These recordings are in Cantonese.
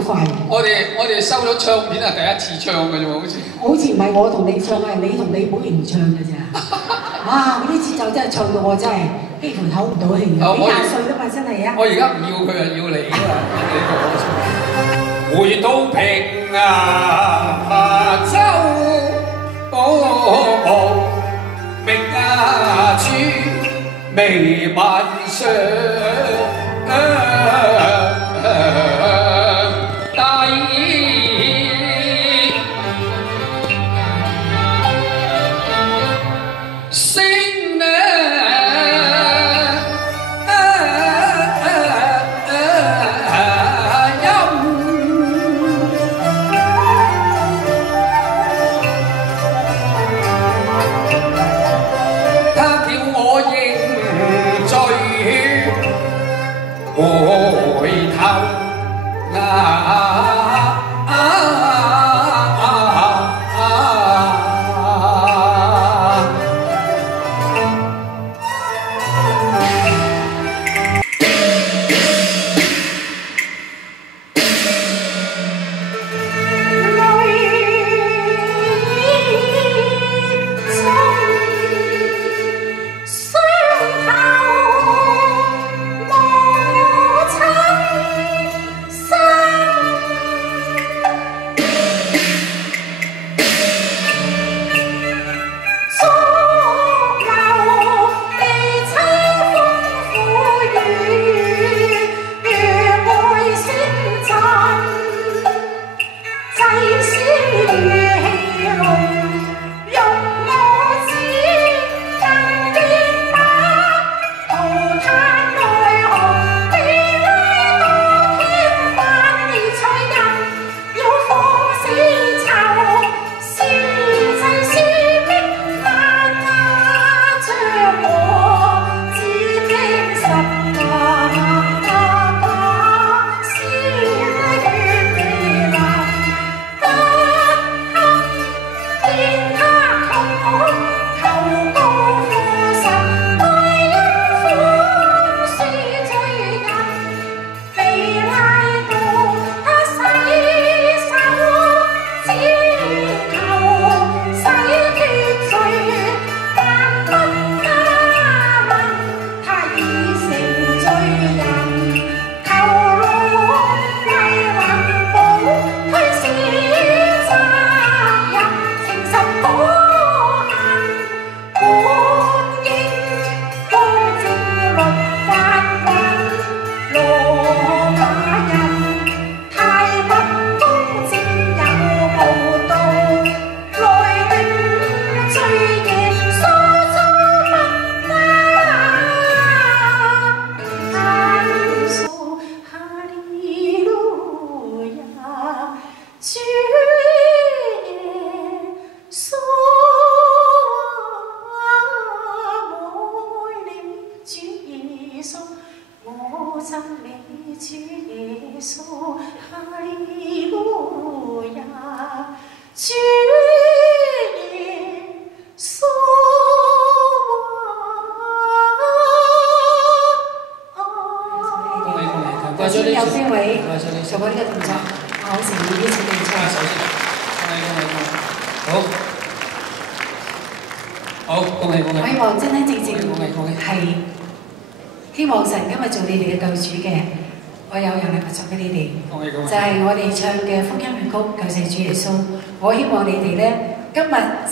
快。我哋收咗唱片係第一次唱嘅啫喎，好似。好似唔係我同你唱，係你同李寶瑩唱嘅咋。哇！嗰啲節奏真係唱到我真係幾乎唞唔到氣。你20歲啦嘛，真係啊！我而家唔要佢啊，要你啊！回到平洲，明珠未晚上。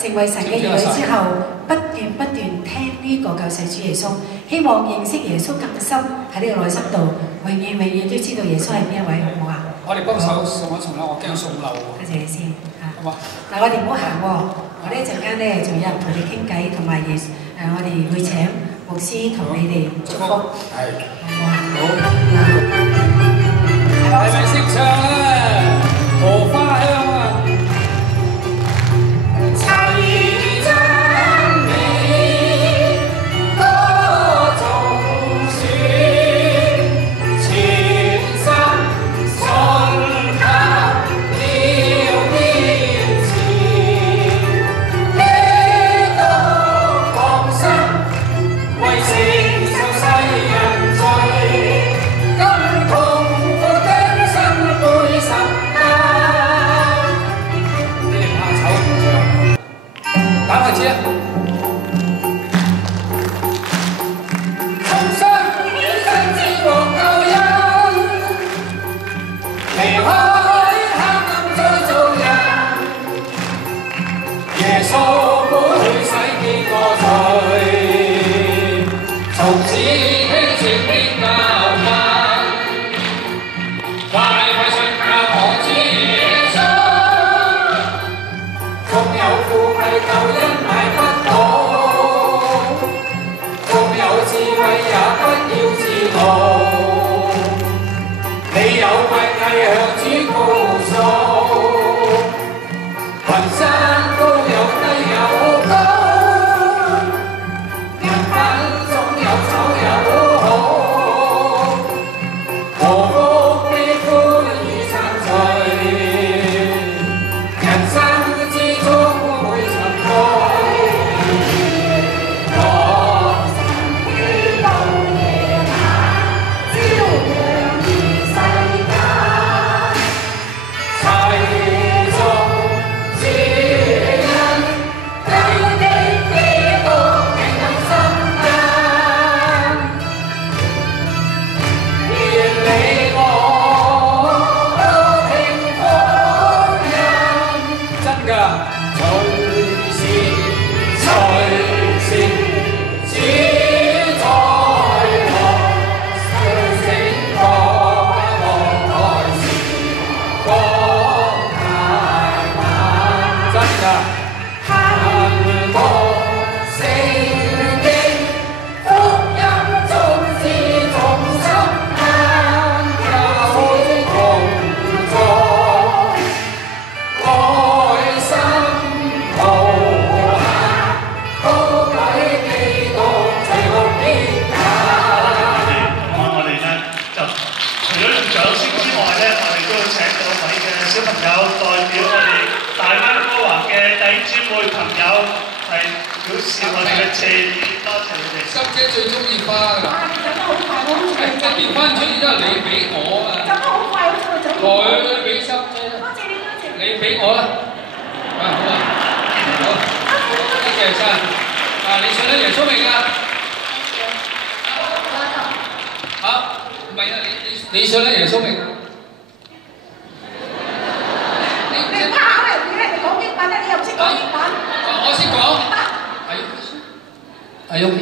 成為神嘅兒女之後，不斷聽呢個救世主耶穌，希望認識耶穌更深喺呢個內心度，永遠都知道耶穌係邊一位，好唔好啊？我哋幫手送一送啦，我驚送漏喎。多謝你先嚇。好嘛。嗱，我哋唔好行喎，我哋一陣間咧仲有人陪你傾偈，同埋我哋會請牧師同你哋祝福。係。好啊。好。係咪識唱啊？荷花香啊！世人罪，今痛苦的心。係用